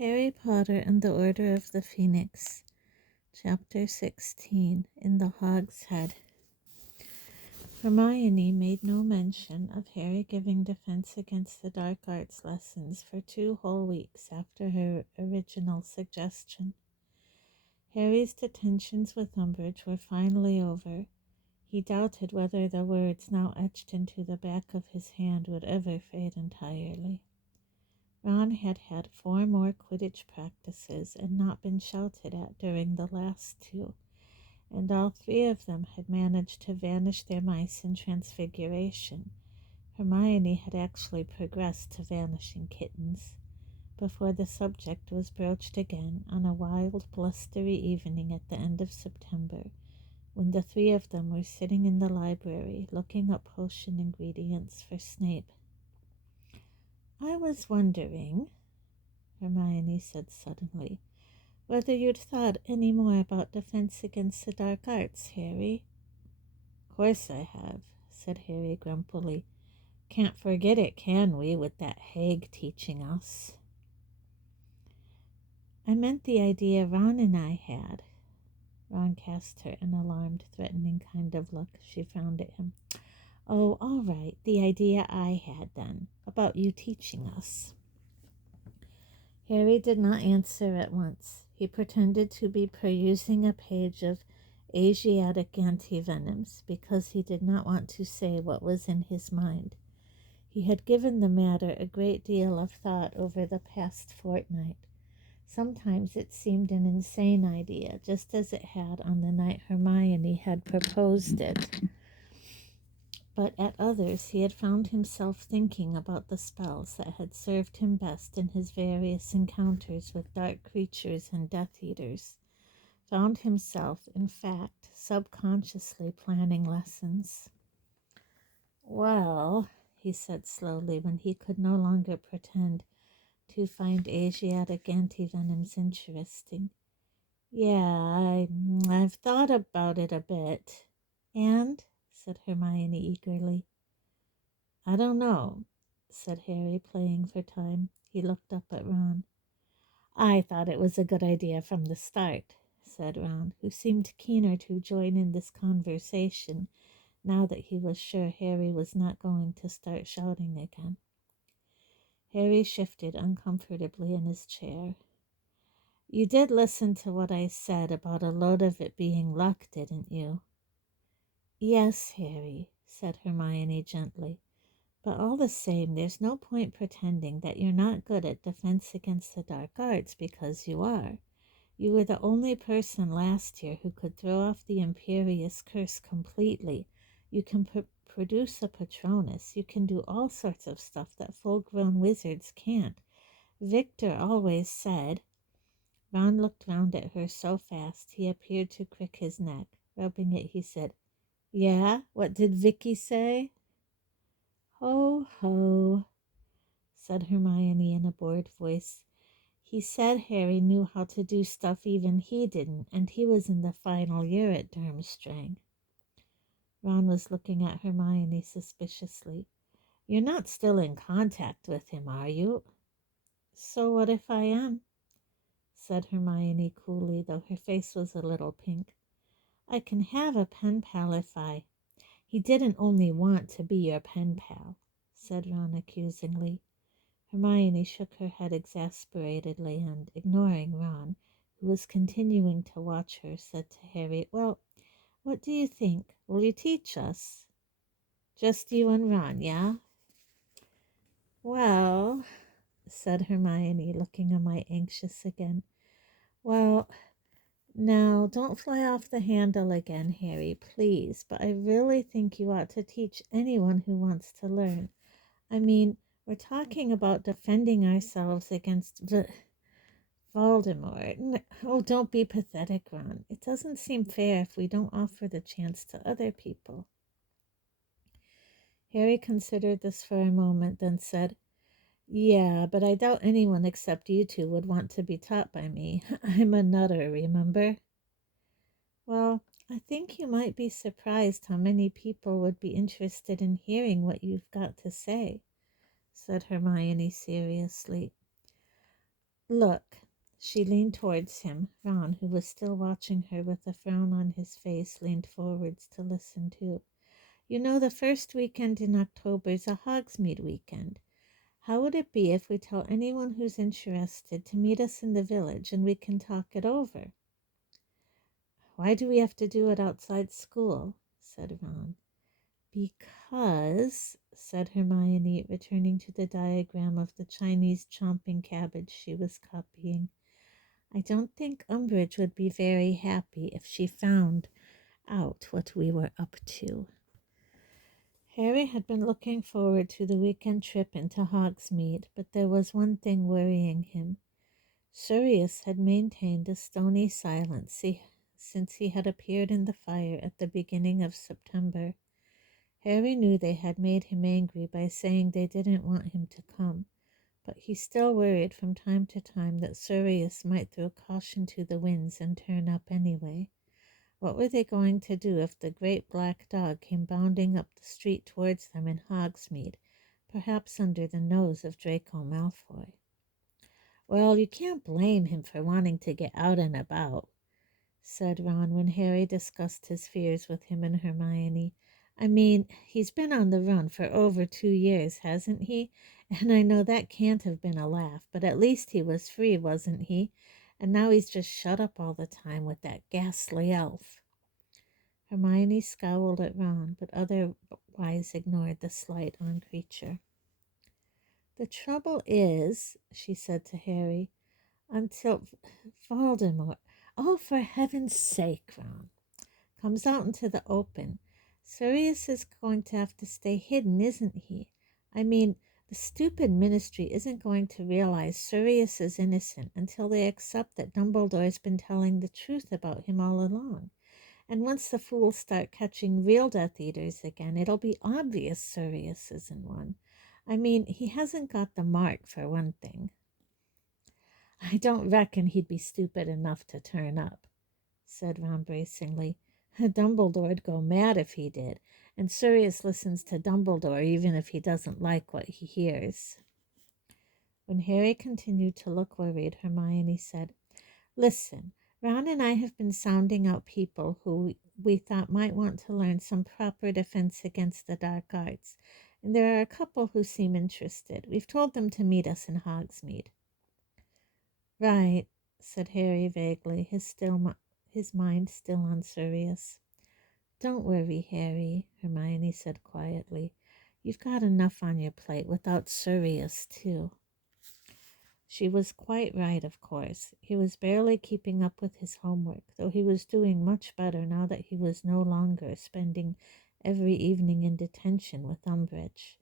Harry Potter and the Order of the Phoenix, Chapter 16, In the Hog's Head. Hermione made no mention of Harry giving Defense Against the Dark Arts lessons for 2 whole weeks after her original suggestion. Harry's detentions with Umbridge were finally over. He doubted whether the words now etched into the back of his hand would ever fade entirely. Ron had had 4 more Quidditch practices and not been shouted at during the last 2, and all 3 of them had managed to vanish their mice in Transfiguration. Hermione had actually progressed to vanishing kittens, before the subject was broached again on a wild, blustery evening at the end of September, when the 3 of them were sitting in the library looking up potion ingredients for Snape. "I was wondering," Hermione said suddenly, "whether you'd thought any more about Defense Against the Dark Arts, Harry." "Course I have," said Harry grumpily. "Can't forget it, can we, with that hag teaching us?" "I meant the idea Ron and I had." Ron cast her an alarmed, threatening kind of look. She frowned at him. "Oh, all right, the idea I had then, about you teaching us." Harry did not answer at once. He pretended to be perusing a page of Asiatic antivenoms because he did not want to say what was in his mind. He had given the matter a great deal of thought over the past fortnight. Sometimes it seemed an insane idea, just as it had on the night Hermione had proposed it. But at others he had found himself thinking about the spells that had served him best in his various encounters with dark creatures and Death Eaters. Found himself, in fact, subconsciously planning lessons. "Well," he said slowly when he could no longer pretend to find Asiatic antivenoms interesting. "Yeah, I've thought about it a bit." "And?" said Hermione eagerly. "I don't know," said Harry, playing for time. He looked up at Ron. "I thought it was a good idea from the start," said Ron, who seemed keener to join in this conversation now that he was sure Harry was not going to start shouting again. Harry shifted uncomfortably in his chair. "You did listen to what I said about a load of it being luck, didn't you?" "Yes, Harry," said Hermione gently. "But all the same, there's no point pretending that you're not good at Defense Against the Dark Arts, because you are. You were the only person last year who could throw off the Imperious Curse completely. You can produce a Patronus. You can do all sorts of stuff that full-grown wizards can't. Victor always said—" Ron looked round at her so fast he appeared to crick his neck. Rubbing it, he said, "Yeah? What did Vicky say?" "Ho, ho," said Hermione in a bored voice. "He said Harry knew how to do stuff even he didn't, and he was in the final year at Durmstrang." Ron was looking at Hermione suspiciously. "You're not still in contact with him, are you?" "So what if I am?" said Hermione coolly, though her face was a little pink. "I can have a pen pal if I—" "He didn't only want to be your pen pal," said Ron accusingly. Hermione shook her head exasperatedly and, ignoring Ron, who was continuing to watch her, said to Harry, "Well, what do you think? Will you teach us?" "Just you and Ron, yeah?" "Well," said Hermione, looking a mite anxious again. "Well, now, don't fly off the handle again, Harry, please, but I really think you ought to teach anyone who wants to learn. I mean, we're talking about defending ourselves against Voldemort. Oh, don't be pathetic, Ron. It doesn't seem fair if we don't offer the chance to other people." Harry considered this for a moment, then said, "Yeah, but I doubt anyone except you two would want to be taught by me. I'm a nutter, remember?" "Well, I think you might be surprised how many people would be interested in hearing what you've got to say," said Hermione seriously. Look. She leaned towards him. Ron, who was still watching her with a frown on his face, leaned forwards to listen too. You know, the first weekend in October is a Hogsmeade weekend. How would it be if we tell anyone who's interested to meet us in the village and we can talk it over? Why do we have to do it outside school? Said Ron. Because, said Hermione, returning to the diagram of the Chinese chomping cabbage she was copying, I don't think Umbridge would be very happy if she found out what we were up to. Harry had been looking forward to the weekend trip into Hogsmeade, but there was one thing worrying him. Sirius had maintained a stony silence since he had appeared in the fire at the beginning of September. Harry knew they had made him angry by saying they didn't want him to come, but he still worried from time to time that Sirius might throw caution to the winds and turn up anyway. What were they going to do if the great black dog came bounding up the street towards them in Hogsmeade, perhaps under the nose of Draco Malfoy? Well, you can't blame him for wanting to get out and about, said Ron when Harry discussed his fears with him and Hermione. I mean, he's been on the run for over 2 years, hasn't he? And I know that can't have been a laugh, but at least he was free, wasn't he? And now he's just shut up all the time with that ghastly elf. Hermione scowled at Ron, but otherwise ignored the slight on creature. The trouble is, she said to Harry, until Voldemort, oh, for heaven's sake, Ron, comes out into the open, Sirius is going to have to stay hidden, isn't he? I mean, the stupid ministry isn't going to realize Sirius is innocent until they accept that Dumbledore's been telling the truth about him all along. And once the fools start catching real Death Eaters again, it'll be obvious Sirius isn't one. I mean, he hasn't got the mark, for one thing. I don't reckon he'd be stupid enough to turn up, said Ron bracingly. Dumbledore'd go mad if he did, and Sirius listens to Dumbledore even if he doesn't like what he hears. When Harry continued to look worried, Hermione said, Listen, Ron and I have been sounding out people who we thought might want to learn some proper defense against the dark arts, and there are a couple who seem interested. We've told them to meet us in Hogsmeade. Right, said Harry vaguely, his mind still on Sirius. Don't worry, Harry, Hermione said quietly. You've got enough on your plate without Sirius, too. She was quite right, of course. He was barely keeping up with his homework, though he was doing much better now that he was no longer spending every evening in detention with Umbridge.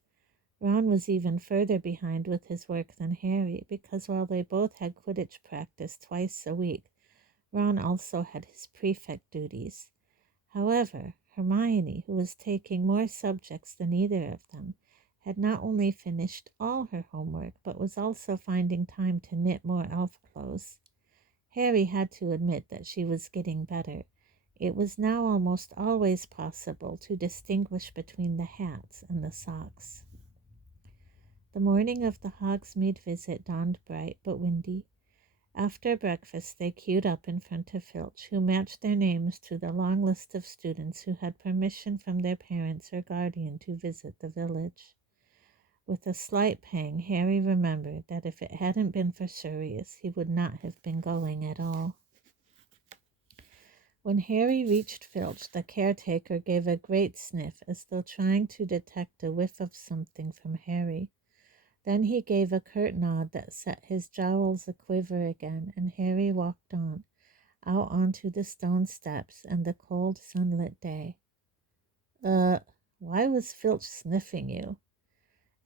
Ron was even further behind with his work than Harry, because while they both had Quidditch practice twice a week, Ron also had his prefect duties. However, Hermione, who was taking more subjects than either of them, had not only finished all her homework, but was also finding time to knit more elf clothes. Harry had to admit that she was getting better. It was now almost always possible to distinguish between the hats and the socks. The morning of the Hogsmeade visit dawned bright but windy. After breakfast, they queued up in front of Filch, who matched their names to the long list of students who had permission from their parents or guardian to visit the village. With a slight pang, Harry remembered that if it hadn't been for Sirius, he would not have been going at all. When Harry reached Filch, the caretaker gave a great sniff, as though trying to detect a whiff of something from Harry. Then he gave a curt nod that set his jowls a-quiver again, and Harry walked on, out onto the stone steps and the cold, sunlit day. Why was Filch sniffing you?"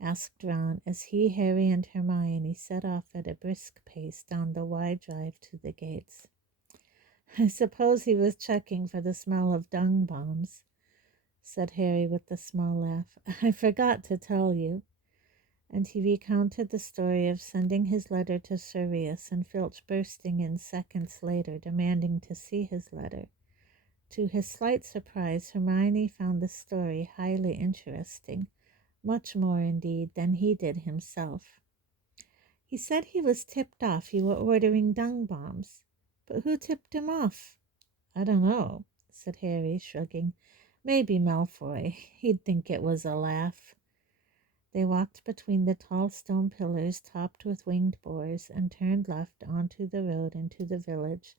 asked Ron, as he, Harry, and Hermione set off at a brisk pace down the wide drive to the gates. "I suppose he was checking for the smell of dung bombs," said Harry with a small laugh. "I forgot to tell you." And he recounted the story of sending his letter to Sirius and Filch bursting in seconds later, demanding to see his letter. To his slight surprise, Hermione found the story highly interesting, much more indeed than he did himself. He said he was tipped off you were ordering dung bombs. But who tipped him off? I don't know, said Harry, shrugging. Maybe Malfoy. He'd think it was a laugh. They walked between the tall stone pillars topped with winged boars and turned left onto the road into the village,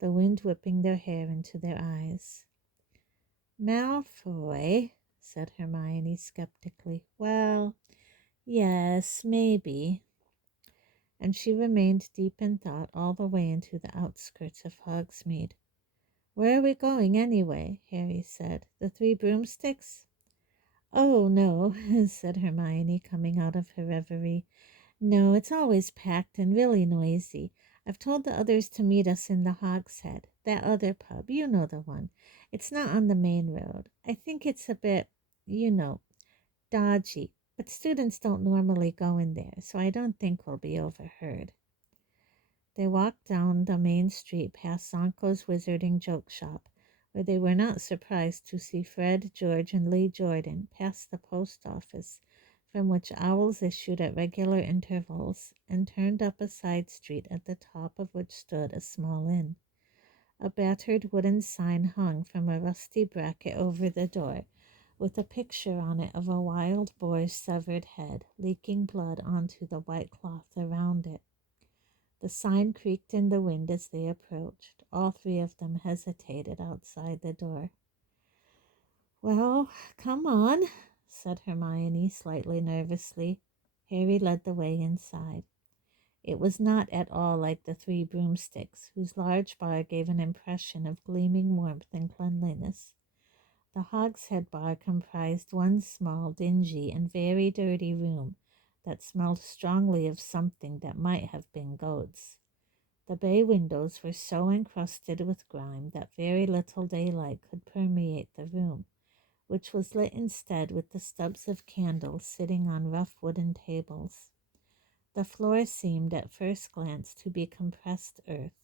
the wind whipping their hair into their eyes. Malfoy, said Hermione skeptically. Well, yes, maybe. And she remained deep in thought all the way into the outskirts of Hogsmeade. Where are we going anyway? Harry said. The Three Broomsticks? Oh, no, said Hermione, coming out of her reverie. No, it's always packed and really noisy. I've told the others to meet us in the Hogshead, that other pub. You know the one. It's not on the main road. I think it's a bit, dodgy, but students don't normally go in there, so I don't think we'll be overheard. They walked down the main street past Zonko's Wizarding Joke Shop, where they were not surprised to see Fred, George, and Lee Jordan pass the post office, from which owls issued at regular intervals, and turned up a side street at the top of which stood a small inn. A battered wooden sign hung from a rusty bracket over the door, with a picture on it of a wild boar's severed head, leaking blood onto the white cloth around it. The sign creaked in the wind as they approached. All three of them hesitated outside the door. Well, come on, said Hermione slightly nervously. Harry led the way inside. It was not at all like the Three Broomsticks, whose large bar gave an impression of gleaming warmth and cleanliness. The Hogshead bar comprised one small, dingy, and very dirty room that smelled strongly of something that might have been goats. The bay windows were so encrusted with grime that very little daylight could permeate the room, which was lit instead with the stubs of candles sitting on rough wooden tables. The floor seemed at first glance to be compressed earth,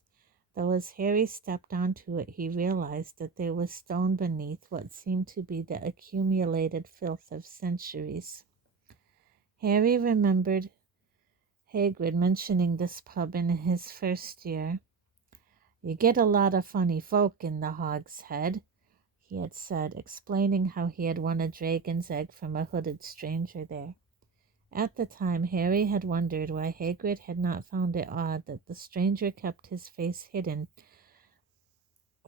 though as Harry stepped onto it he realized that there was stone beneath what seemed to be the accumulated filth of centuries. Harry remembered Hagrid mentioning this pub in his first year. You get a lot of funny folk in the Hogshead, he had said, explaining how he had won a dragon's egg from a hooded stranger there. At the time, Harry had wondered why Hagrid had not found it odd that the stranger kept his face hidden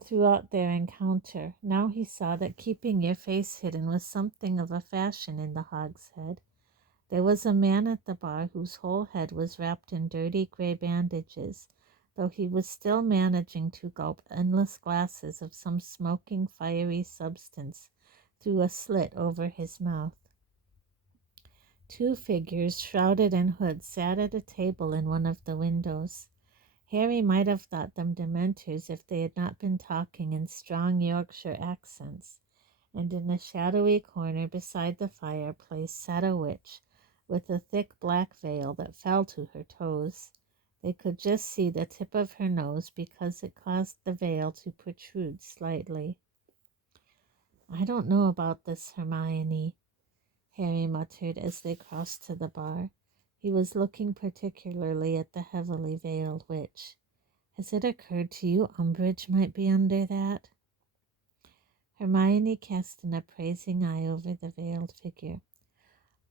throughout their encounter. Now he saw that keeping your face hidden was something of a fashion in the Hogshead. There was a man at the bar whose whole head was wrapped in dirty gray bandages, though he was still managing to gulp endless glasses of some smoking, fiery substance through a slit over his mouth. Two figures, shrouded in hoods, sat at a table in one of the windows. Harry might have thought them Dementors if they had not been talking in strong Yorkshire accents, and in a shadowy corner beside the fireplace sat a witch, with a thick black veil that fell to her toes. They could just see the tip of her nose because it caused the veil to protrude slightly. I don't know about this, Hermione, Harry muttered as they crossed to the bar. He was looking particularly at the heavily veiled witch. Has it occurred to you Umbridge might be under that? Hermione cast an appraising eye over the veiled figure.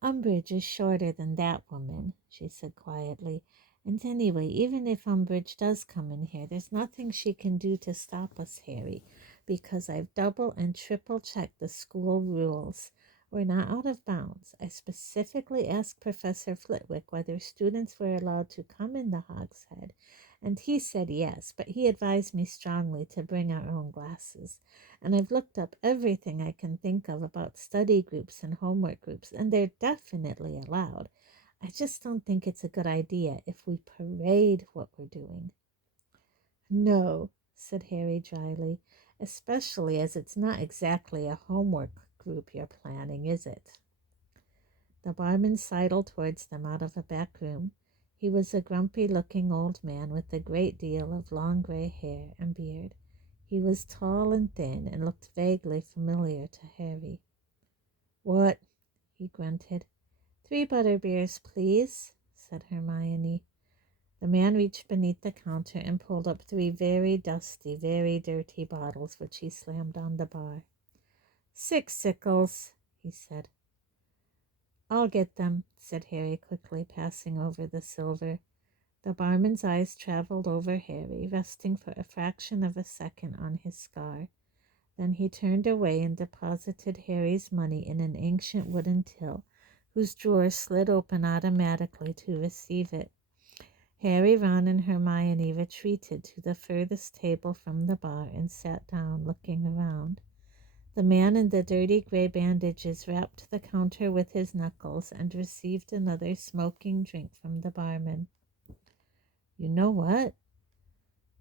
Umbridge is shorter than that woman, she said quietly. And anyway, even if Umbridge does come in here, there's nothing she can do to stop us, Harry, because I've double and triple checked the school rules. We're not out of bounds. I specifically asked Professor Flitwick whether students were allowed to come in the Hogshead, and he said yes, but he advised me strongly to bring our own glasses. And I've looked up everything I can think of about study groups and homework groups, and they're definitely allowed. I just don't think it's a good idea if we parade what we're doing. No, said Harry dryly, especially as it's not exactly a homework group you're planning, is it? The barman sidled towards them out of a back room. He was a grumpy-looking old man with a great deal of long gray hair and beard. He was tall and thin and looked vaguely familiar to Harry. What? He grunted. 3 butterbeers, please, said Hermione. The man reached beneath the counter and pulled up 3 very dusty, very dirty bottles, which he slammed on the bar. 6 sickles, he said. I'll get them, said Harry quickly, passing over the silver. The barman's eyes traveled over Harry, resting for a fraction of a second on his scar. Then he turned away and deposited Harry's money in an ancient wooden till, whose drawers slid open automatically to receive it. Harry, Ron, and Hermione retreated to the furthest table from the bar and sat down, looking around. The man in the dirty gray bandages rapped the counter with his knuckles and received another smoking drink from the barman. You know what?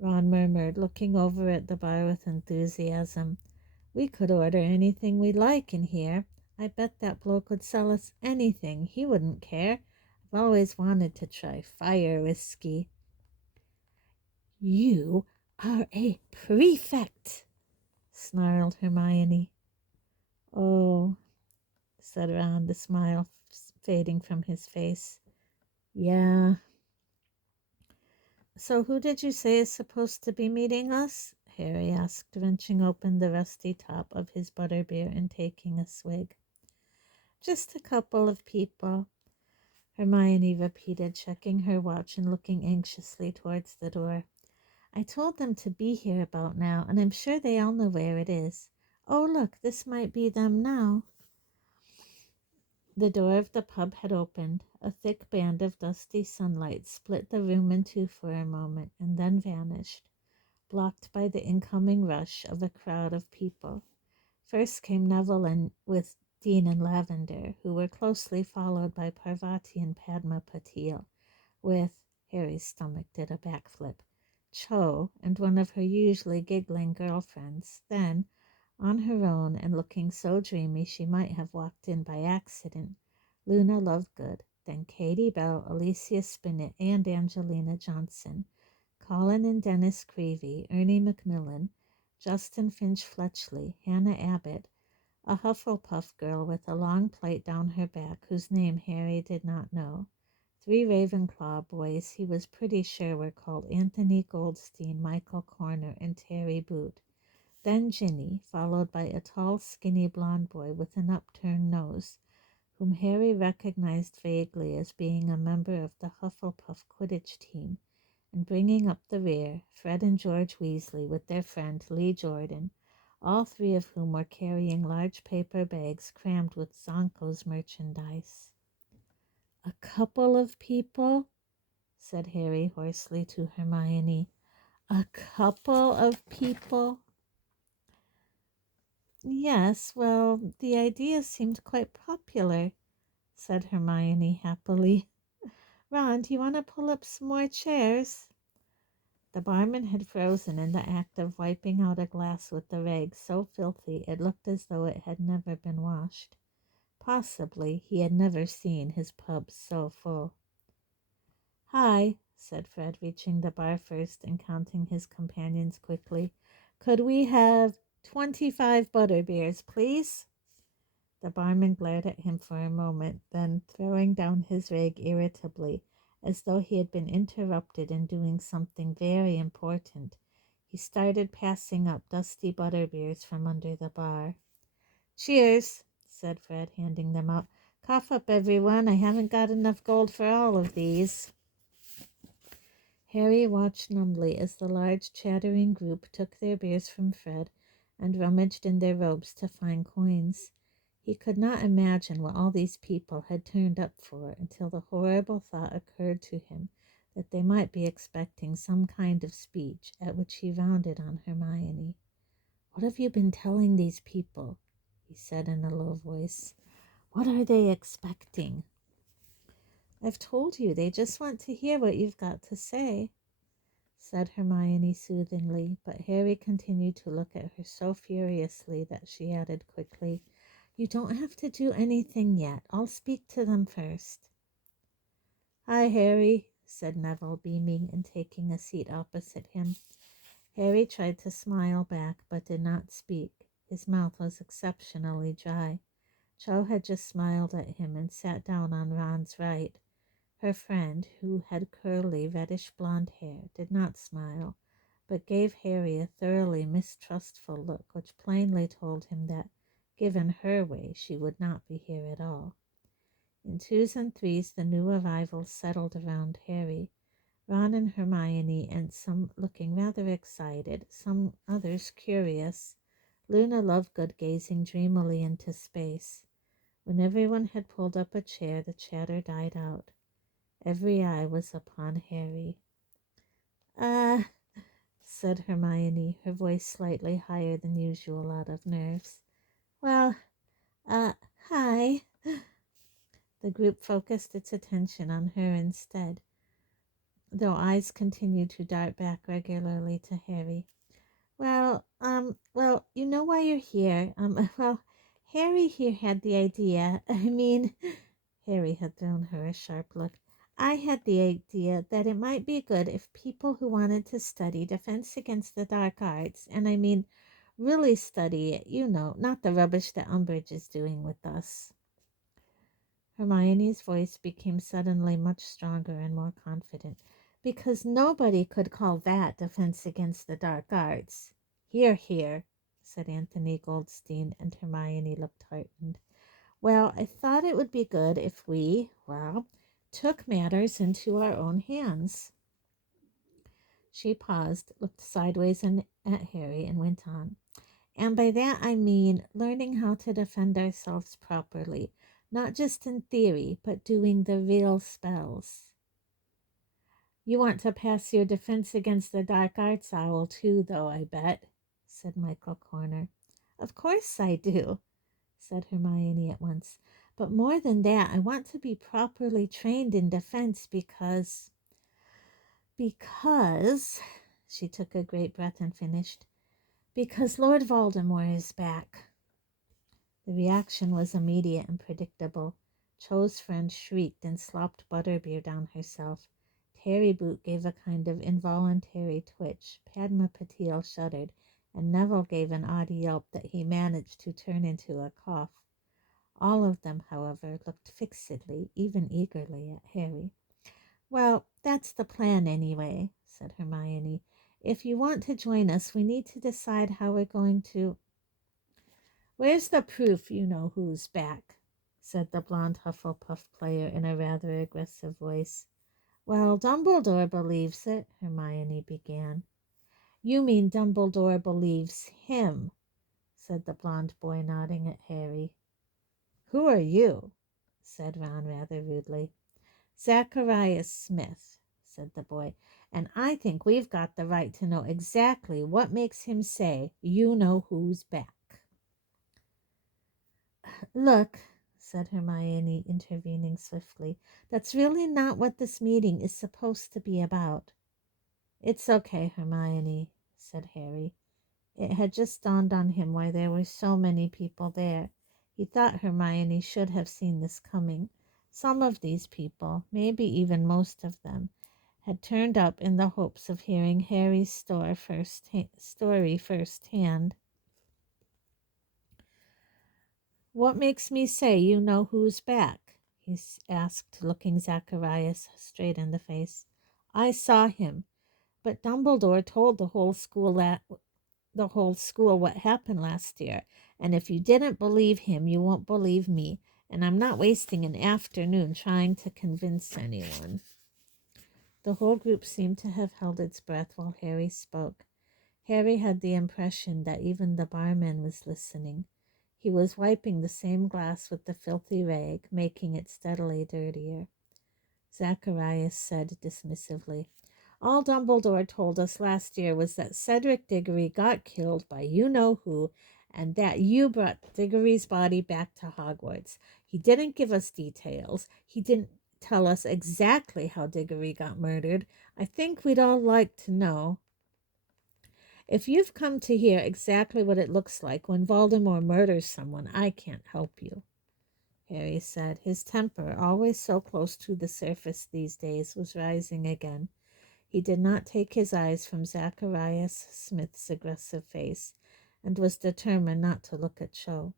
Ron murmured, looking over at the bar with enthusiasm. We could order anything we like in here. I bet that bloke would sell us anything. He wouldn't care. I've always wanted to try fire whiskey. You are a prefect, snarled Hermione. Oh, said Ron, the smile fading from his face. Yeah. So who did you say is supposed to be meeting us? Harry asked, wrenching open the rusty top of his butterbeer and taking a swig. Just a couple of people, Hermione repeated, checking her watch and looking anxiously towards the door. I told them to be here about now, and I'm sure they all know where it is. Oh, look, this might be them now. The door of the pub had opened. A thick band of dusty sunlight split the room in two for a moment and then vanished, blocked by the incoming rush of a crowd of people. First came Neville and with Dean and Lavender, who were closely followed by Parvati and Padma Patil, with Harry's stomach did a backflip, Cho and one of her usually giggling girlfriends. Then, on her own and looking so dreamy she might have walked in by accident, Luna Lovegood, then Katie Bell, Alicia Spinnet, and Angelina Johnson, Colin and Dennis Creevy, Ernie Macmillan, Justin Finch Fletchley, Hannah Abbott, a Hufflepuff girl with a long plait down her back whose name Harry did not know, 3 Ravenclaw boys he was pretty sure were called Anthony Goldstein, Michael Corner, and Terry Boot, then Ginny, followed by a tall, skinny blonde boy with an upturned nose, whom Harry recognized vaguely as being a member of the Hufflepuff Quidditch team, and bringing up the rear, Fred and George Weasley with their friend Lee Jordan, all 3 of whom were carrying large paper bags crammed with Zonko's merchandise. A couple of people, said Harry hoarsely to Hermione. A couple of people? Yes, well, the idea seemed quite popular, said Hermione happily. Ron, do you want to pull up some more chairs? The barman had frozen in the act of wiping out a glass with the rag so filthy it looked as though it had never been washed. Possibly he had never seen his pub so full. Hi, said Fred, reaching the bar first and counting his companions quickly. Could we have 25 butterbeers, please? The barman glared at him for a moment, then, throwing down his rag irritably, as though he had been interrupted in doing something very important, he started passing up dusty butterbeers from under the bar. Cheers, said Fred, handing them out. Cough up, everyone. I haven't got enough gold for all of these. Harry watched numbly as the large chattering group took their beers from Fred and rummaged in their robes to find coins. He could not imagine what all these people had turned up for until the horrible thought occurred to him that they might be expecting some kind of speech, at which he rounded on Hermione. What have you been telling these people? He said in a low voice. What are they expecting? I've told you, they just want to hear what you've got to say, said Hermione soothingly, but Harry continued to look at her so furiously that she added quickly, You don't have to do anything yet. I'll speak to them first. Hi, Harry, said Neville, beaming and taking a seat opposite him. Harry tried to smile back, but did not speak. His mouth was exceptionally dry. Cho had just smiled at him and sat down on Ron's right. Her friend, who had curly, reddish-blonde hair, did not smile, but gave Harry a thoroughly mistrustful look which plainly told him that, given her way, she would not be here at all. In twos and threes the new arrivals settled around Harry, Ron and Hermione, and some looking rather excited, some others curious. Luna Lovegood gazing dreamily into space. When everyone had pulled up a chair, the chatter died out. Every eye was upon Harry. "Ah," said Hermione, her voice slightly higher than usual out of nerves. "Well, hi." The group focused its attention on her instead, though eyes continued to dart back regularly to Harry. Well, you know why you're here. Well, Harry here had the idea. Harry had thrown her a sharp look. I had the idea that it might be good if people who wanted to study Defense Against the Dark Arts, and really study it, not the rubbish that Umbridge is doing with us. Hermione's voice became suddenly much stronger and more confident. Because nobody could call that Defense Against the Dark Arts. Hear, hear, said Anthony Goldstein, and Hermione looked heartened. Well, I thought it would be good if we, took matters into our own hands. She paused, looked sideways at Harry, and went on. And by that I mean learning how to defend ourselves properly, not just in theory, but doing the real spells. You want to pass your Defense Against the Dark Arts owl too, though, I bet, said Michael Corner. Of course I do, said Hermione at once. But more than that, I want to be properly trained in defense because, she took a great breath and finished, because Lord Voldemort is back. The reaction was immediate and predictable. Cho's friend shrieked and slopped butterbeer down herself. Terry Boot gave a kind of involuntary twitch. Padma Patil shuddered, and Neville gave an odd yelp that he managed to turn into a cough. All of them, however, looked fixedly, even eagerly, at Harry. Well, that's the plan anyway, said Hermione. If you want to join us, we need to decide how we're going to... Where's the proof you know who's back? Said the blonde Hufflepuff player in a rather aggressive voice. Well, Dumbledore believes it, Hermione began. You mean Dumbledore believes him, said the blonde boy, nodding at Harry. Who are you? Said Ron rather rudely. Zacharias Smith, said the boy, and I think we've got the right to know exactly what makes him say, you know who's back. Look, said Hermione, intervening swiftly, that's really not what this meeting is supposed to be about. It's okay, Hermione, said Harry. It had just dawned on him why there were so many people there. He thought Hermione should have seen this coming. Some of these people, maybe even most of them, had turned up in the hopes of hearing Harry's story firsthand. What makes me say you know who's back? He asked, looking Zacharias straight in the face. I saw him, but Dumbledore told the whole school what happened last year, and if you didn't believe him, you won't believe me, and I'm not wasting an afternoon trying to convince anyone. The whole group seemed to have held its breath while Harry spoke. Harry had the impression that even the barman was listening. He was wiping the same glass with the filthy rag, making it steadily dirtier. Zacharias said dismissively, All Dumbledore told us last year was that Cedric Diggory got killed by you-know-who, and that you brought Diggory's body back to Hogwarts. He didn't give us details. He didn't tell us exactly how Diggory got murdered. I think we'd all like to know. If you've come to hear exactly what it looks like when Voldemort murders someone, I can't help you, Harry said. His temper, always so close to the surface these days, was rising again. He did not take his eyes from Zacharias Smith's aggressive face, and was determined not to look at Cho.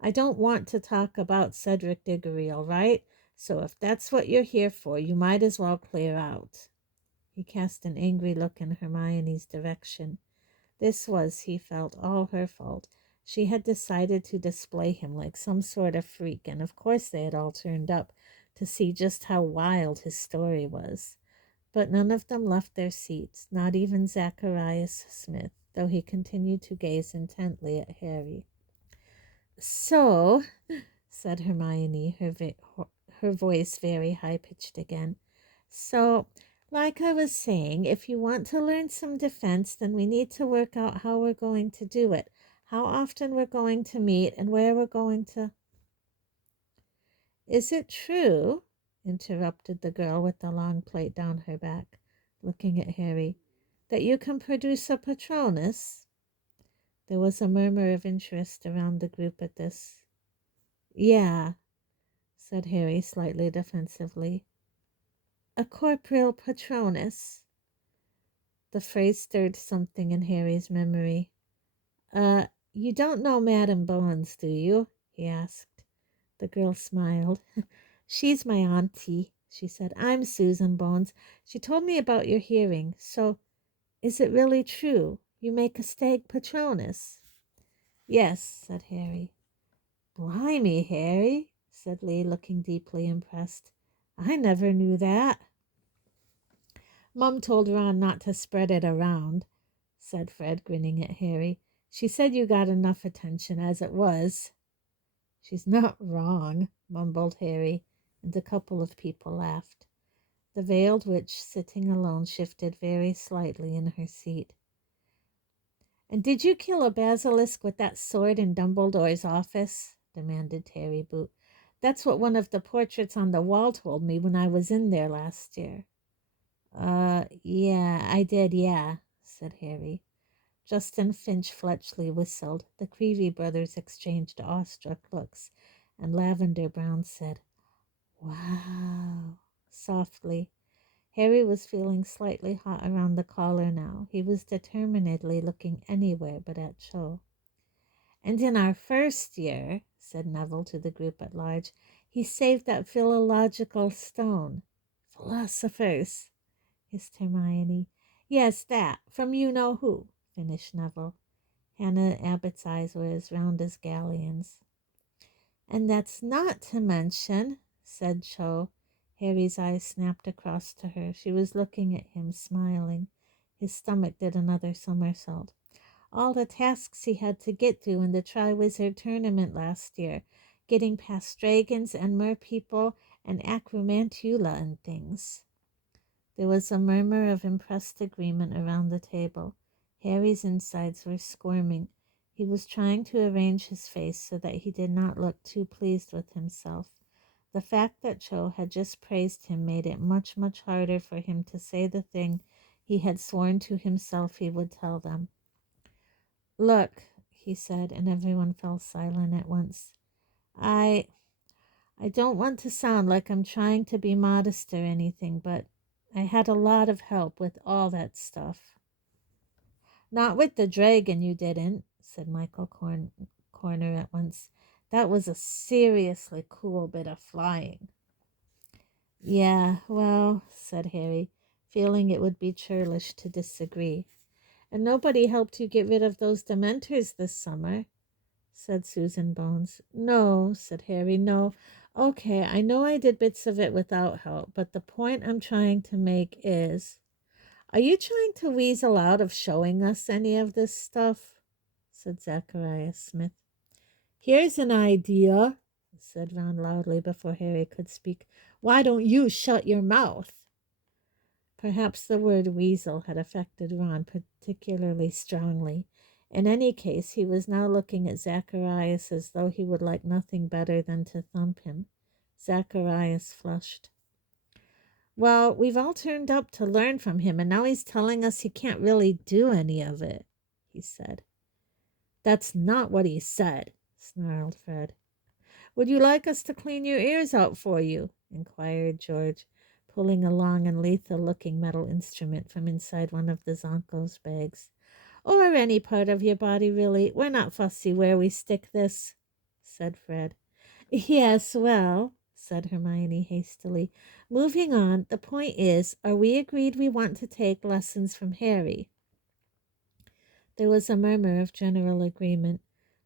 I don't want to talk about Cedric Diggory, all right? So if that's what you're here for, you might as well clear out. He cast an angry look in Hermione's direction. This was, he felt, all her fault. She had decided to display him like some sort of freak, and of course they had all turned up to see just how wild his story was. But none of them left their seats, not even Zacharias Smith, though he continued to gaze intently at Harry. So, said Hermione, her voice very high-pitched again. So, like I was saying, if you want to learn some defense, then we need to work out how we're going to do it, how often we're going to meet, and where we're going to... Is it true, interrupted the girl with the long plait down her back, looking at Harry, that you can produce a Patronus? There was a murmur of interest around the group at this. Yeah, said Harry slightly defensively. A corporeal Patronus. The phrase stirred something in Harry's memory. You don't know Madame Bones, do you? He asked. The girl smiled. She's my auntie, she said. I'm Susan Bones. She told me about your hearing. So, is it really true? You make a stag Patronus? Yes, said Harry. Blimey, Harry, said Lee, looking deeply impressed. I never knew that. Mum told Ron not to spread it around, said Fred, grinning at Harry. She said you got enough attention as it was. She's not wrong, mumbled Harry, and a couple of people laughed. The veiled witch, sitting alone, shifted very slightly in her seat. And did you kill a basilisk with that sword in Dumbledore's office? Demanded Terry Boot. That's what one of the portraits on the wall told me when I was in there last year. Yeah, I did, yeah, said Harry. Justin Finch Fletchley whistled. The Creevy brothers exchanged awestruck looks, and Lavender Brown said, Wow, softly. Harry was feeling slightly hot around the collar now. He was determinedly looking anywhere but at Cho. And in our first year, said Neville to the group at large, he saved that philological stone. Philosophers, hissed Hermione. Yes, that, from you-know-who, finished Neville. Hannah Abbott's eyes were as round as galleons. And that's not to mention, said Cho. Harry's eyes snapped across to her. She was looking at him, smiling. His stomach did another somersault. All the tasks he had to get through in the Triwizard Tournament last year, getting past dragons and merpeople and acromantula and things. There was a murmur of impressed agreement around the table. Harry's insides were squirming. He was trying to arrange his face so that he did not look too pleased with himself. The fact that Cho had just praised him made it much, much harder for him to say the thing he had sworn to himself he would tell them. Look, he said, and everyone fell silent at once. I don't want to sound like I'm trying to be modest or anything, but I had a lot of help with all that stuff. Not with the dragon, you didn't, said Michael Corner at once. That was a seriously cool bit of flying. Yeah, well, said Harry, feeling it would be churlish to disagree. And nobody helped you get rid of those Dementors this summer, said Susan Bones. No, said Harry, no. Okay, I know I did bits of it without help, but the point I'm trying to make is, are you trying to weasel out of showing us any of this stuff? Said Zacharias Smith. Here's an idea, said Ron loudly before Harry could speak. Why don't you shut your mouth? Perhaps the word weasel had affected Ron particularly strongly. In any case, he was now looking at Zacharias as though he would like nothing better than to thump him. Zacharias flushed. Well, we've all turned up to learn from him, and now he's telling us he can't really do any of it, he said. That's not what he said, snarled Fred. Would you like us to clean your ears out for you? Inquired George, pulling a long and lethal-looking metal instrument from inside one of the Zonko's bags. Or any part of your body, really. We're not fussy where we stick this, said Fred. Yes, well, said Hermione hastily. Moving on, the point is, are we agreed we want to take lessons from Harry? There was a murmur of general agreement.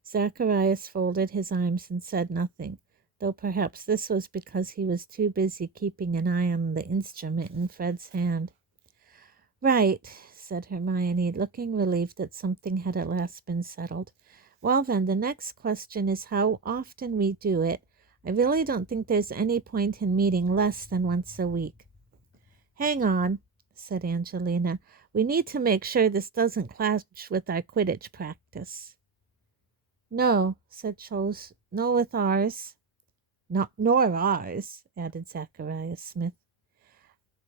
Zacharias folded his arms and said nothing, though perhaps this was because he was too busy keeping an eye on the instrument in Fred's hand. Right, said Hermione, looking relieved that something had at last been settled. Well then, the next question is how often we do it. I really don't think there's any point in meeting less than once a week. Hang on, said Angelina. We need to make sure this doesn't clash with our Quidditch practice. No, said Chose. No with ours. Not nor ours, added Zacharias Smith.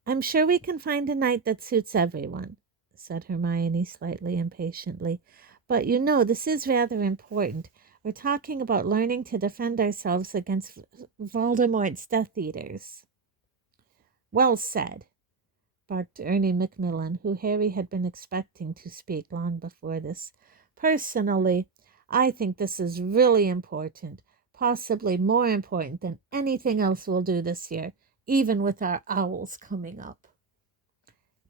I'm sure we can find a night that suits everyone, said Hermione slightly impatiently. But you know, this is rather important. We're talking about learning to defend ourselves against Voldemort's Death Eaters. Well said, barked Ernie Macmillan, who Harry had been expecting to speak long before this. Personally, I think this is really important, possibly more important than anything else we'll do this year, even with our owls coming up.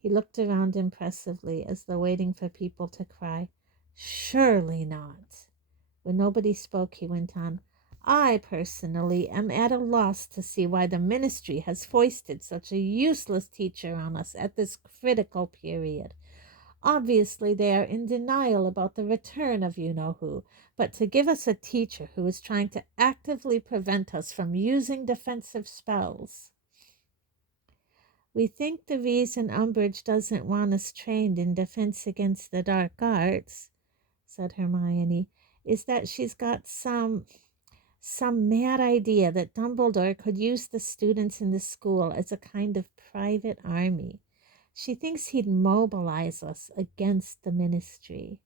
He looked around impressively as though waiting for people to cry, Surely not. When nobody spoke, he went on, I personally am at a loss to see why the ministry has foisted such a useless teacher on us at this critical period. Obviously, they are in denial about the return of you-know-who, but to give us a teacher who is trying to actively prevent us from using defensive spells. We think the reason Umbridge doesn't want us trained in defense against the dark arts, said Hermione, is that she's got some mad idea that Dumbledore could use the students in the school as a kind of private army. She thinks he'd mobilize us against the ministry.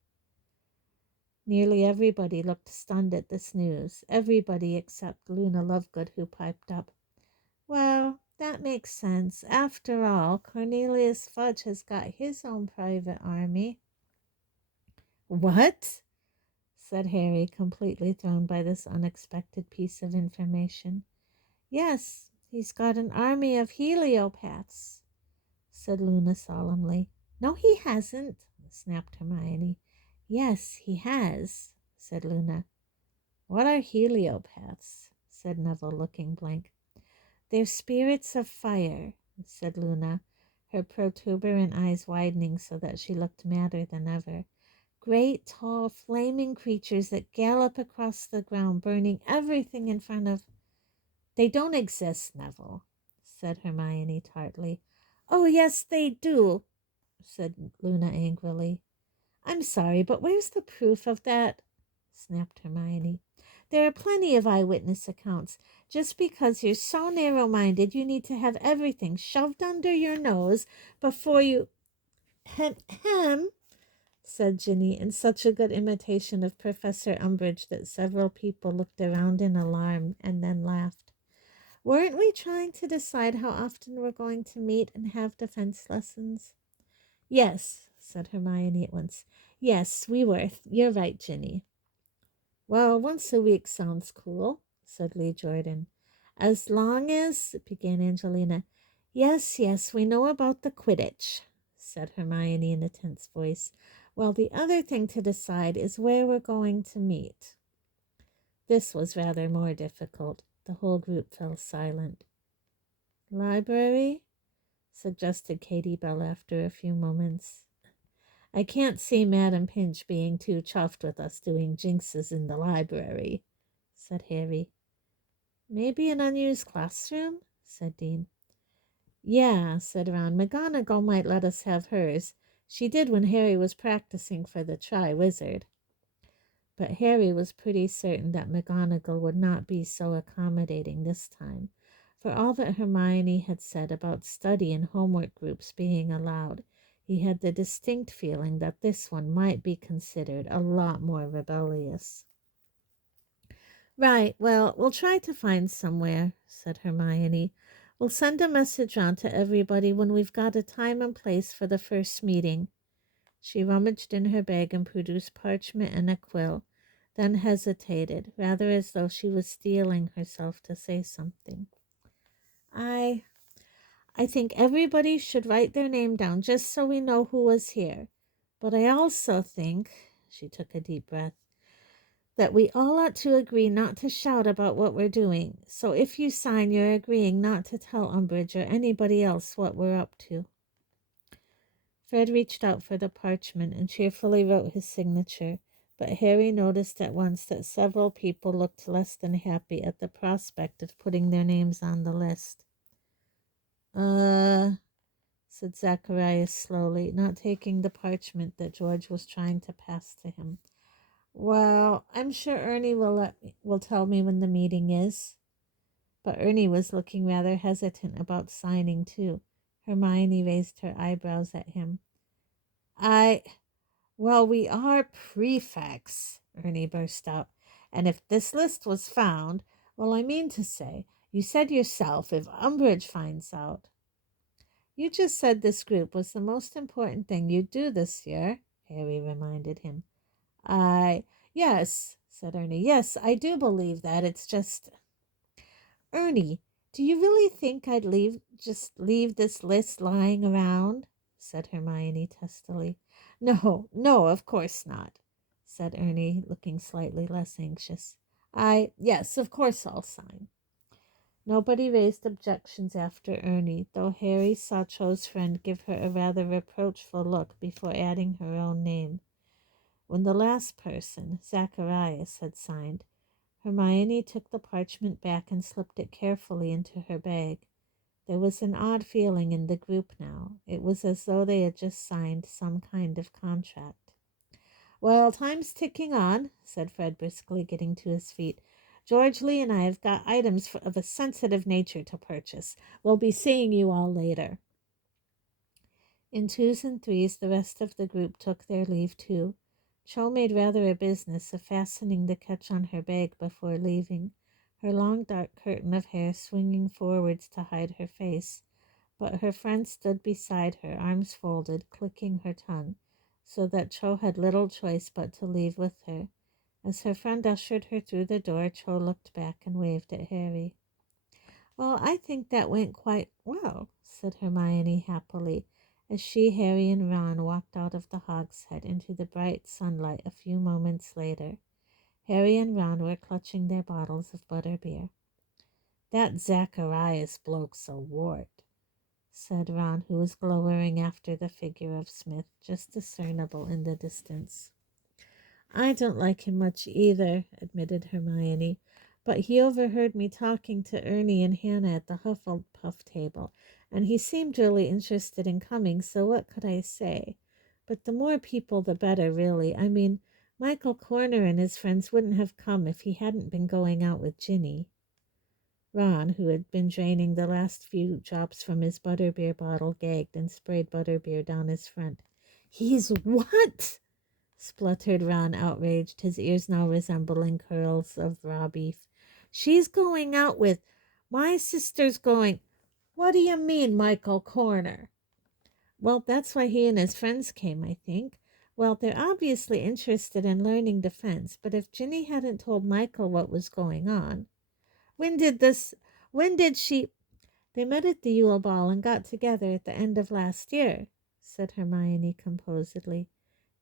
Nearly everybody looked stunned at this news, everybody except Luna Lovegood, who piped up, Well, that makes sense. After all, Cornelius Fudge has got his own private army. What? Said Harry, completely thrown by this unexpected piece of information. Yes, he's got an army of heliopaths, said Luna solemnly. No, he hasn't, snapped Hermione. Yes, he has, said Luna. What are heliopaths? Said Neville, looking blank. They're spirits of fire, said Luna, her protuberant eyes widening so that she looked madder than ever. Great, tall, flaming creatures that gallop across the ground, burning everything in front of... They don't exist, Neville, said Hermione tartly. Oh, yes, they do, said Luna angrily. I'm sorry, but where's the proof of that? Snapped Hermione. There are plenty of eyewitness accounts. Just because you're so narrow-minded, you need to have everything shoved under your nose before you... Hem, said Ginny, in such a good imitation of Professor Umbridge that several people looked around in alarm and then laughed. Weren't we trying to decide how often we're going to meet and have defense lessons? Yes, said Hermione at once. Yes, we were. You're right, Ginny. Well, once a week sounds cool, said Lee Jordan. As long as, began Angelina. Yes, we know about the Quidditch, said Hermione in a tense voice. Well, the other thing to decide is where we're going to meet. This was rather more difficult. The whole group fell silent. Library? Suggested Katie Bell after a few moments. I can't see Madam Pinch being too chuffed with us doing jinxes in the library, said Harry. Maybe an unused classroom, said Dean. Yeah, said Ron. McGonagall might let us have hers. She did when Harry was practicing for the Triwizard. But Harry was pretty certain that McGonagall would not be so accommodating this time. For all that Hermione had said about study and homework groups being allowed, he had the distinct feeling that this one might be considered a lot more rebellious. Right, well, we'll try to find somewhere, said Hermione. We'll send a message on to everybody when we've got a time and place for the first meeting. She rummaged in her bag and produced parchment and a quill, then hesitated, rather as though she was steeling herself to say something. I I think everybody should write their name down just so we know who was here. But I also think, she took a deep breath, that we all ought to agree not to shout about what we're doing. So if you sign, you're agreeing not to tell Umbridge or anybody else what we're up to. Fred reached out for the parchment and cheerfully wrote his signature, but Harry noticed at once that several people looked less than happy at the prospect of putting their names on the list. Said Zacharias slowly, not taking the parchment that George was trying to pass to him. Well, I'm sure Ernie will tell me when the meeting is. But Ernie was looking rather hesitant about signing too. Hermione raised her eyebrows at him. Well, we are prefects, Ernie burst out. And if this list was found, well, I mean to say, you said yourself, if Umbridge finds out. You just said this group was the most important thing you'd do this year, Harry reminded him. Yes, said Ernie. Yes, I do believe that. It's just. Ernie, do you really think I'd just leave this list lying around? Said Hermione testily. No, no, of course not, said Ernie, looking slightly less anxious. Yes, of course I'll sign. Nobody raised objections after Ernie, though Harry saw Cho's friend give her a rather reproachful look before adding her own name. When the last person, Zacharias, had signed, Hermione took the parchment back and slipped it carefully into her bag. There was an odd feeling in the group now. It was as though they had just signed some kind of contract. Well, time's ticking on, said Fred briskly, getting to his feet. George Lee and I have got items of a sensitive nature to purchase. We'll be seeing you all later. In twos and threes, the rest of the group took their leave too. Cho made rather a business of fastening the catch on her bag before leaving, her long dark curtain of hair swinging forwards to hide her face, but her friend stood beside her, arms folded, clicking her tongue, so that Cho had little choice but to leave with her. As her friend ushered her through the door, Cho looked back and waved at Harry. Well, I think that went quite well, said Hermione happily, as she, Harry, and Ron walked out of the hogshead into the bright sunlight a few moments later. Harry and Ron were clutching their bottles of butterbeer. That Zacharias bloke's a wart, said Ron, who was glowering after the figure of Smith, just discernible in the distance. I don't like him much either, admitted Hermione, but he overheard me talking to Ernie and Hannah at the Hufflepuff table, and he seemed really interested in coming, so what could I say? But the more people, the better, really. I mean, Michael Corner and his friends wouldn't have come if he hadn't been going out with Ginny. Ron, who had been draining the last few drops from his butterbeer bottle, gagged and sprayed butterbeer down his front. He's what? Spluttered Ron, outraged, his ears now resembling curls of raw beef. She's going out with... My sister's going... What do you mean, Michael Corner? Well, that's why he and his friends came, I think. Well, they're obviously interested in learning defense, but if Ginny hadn't told Michael what was going on... When did she... They met at the Yule Ball and got together at the end of last year, said Hermione composedly.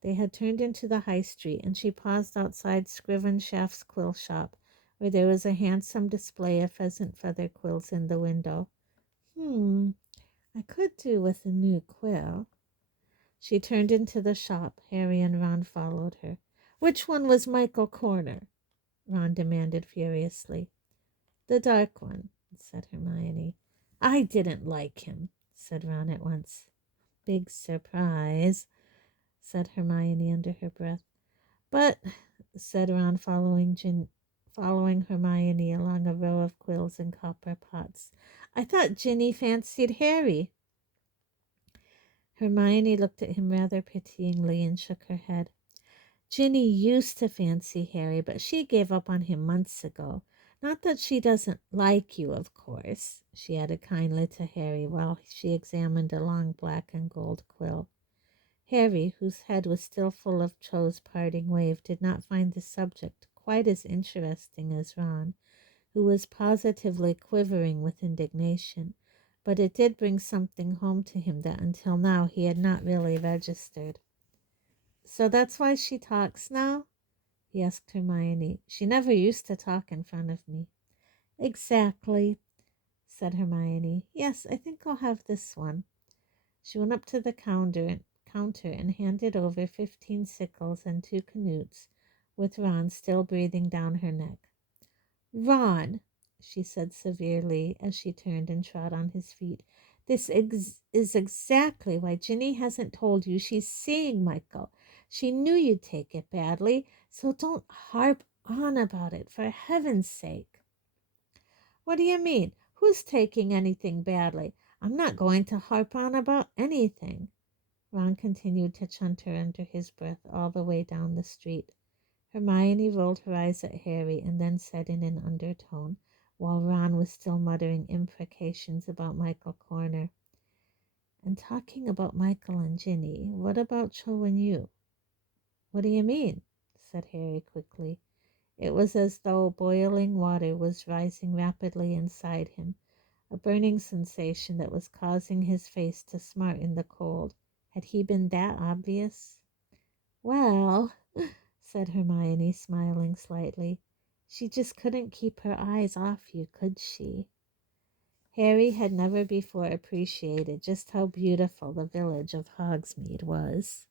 They had turned into the high street, and she paused outside Scriven Shaft's quill shop, where there was a handsome display of pheasant feather quills in the window. I could do with a new quill. She turned into the shop. Harry and Ron followed her. Which one was Michael Corner? Ron demanded furiously. The dark one, said Hermione. I didn't like him, said Ron at once. Big surprise, said Hermione under her breath. But, said Ron, following Hermione along a row of quills and copper pots, I thought Ginny fancied Harry. Hermione looked at him rather pityingly and shook her head. Ginny used to fancy Harry, but she gave up on him months ago. Not that she doesn't like you, of course, she added kindly to Harry while she examined a long black and gold quill. Harry, whose head was still full of Cho's parting wave, did not find the subject quite as interesting as Ron, who was positively quivering with indignation. But it did bring something home to him that until now he had not really registered. "So that's why she talks now?" he asked Hermione. "She never used to talk in front of me." "Exactly," said Hermione. "Yes, I think I'll have this one." She went up to the counter and handed over 15 sickles and 2 canutes, with Ron still breathing down her neck. "Ron," she said severely as she turned and trod on his feet, "this is exactly why Ginny hasn't told you she's seeing Michael. She knew you'd take it badly, so don't harp on about it, for heaven's sake." "What do you mean? Who's taking anything badly? I'm not going to harp on about anything." Ron continued to chunter under his breath all the way down the street. Hermione rolled her eyes at Harry and then said in an undertone, while Ron was still muttering imprecations about Michael Corner, "And talking about Michael and Ginny, what about Cho and you?" "What do you mean?" said Harry quickly. It was as though boiling water was rising rapidly inside him, a burning sensation that was causing his face to smart in the cold. Had he been that obvious? "Well," said Hermione, smiling slightly, "she just couldn't keep her eyes off you, could she?" Harry had never before appreciated just how beautiful the village of Hogsmeade was.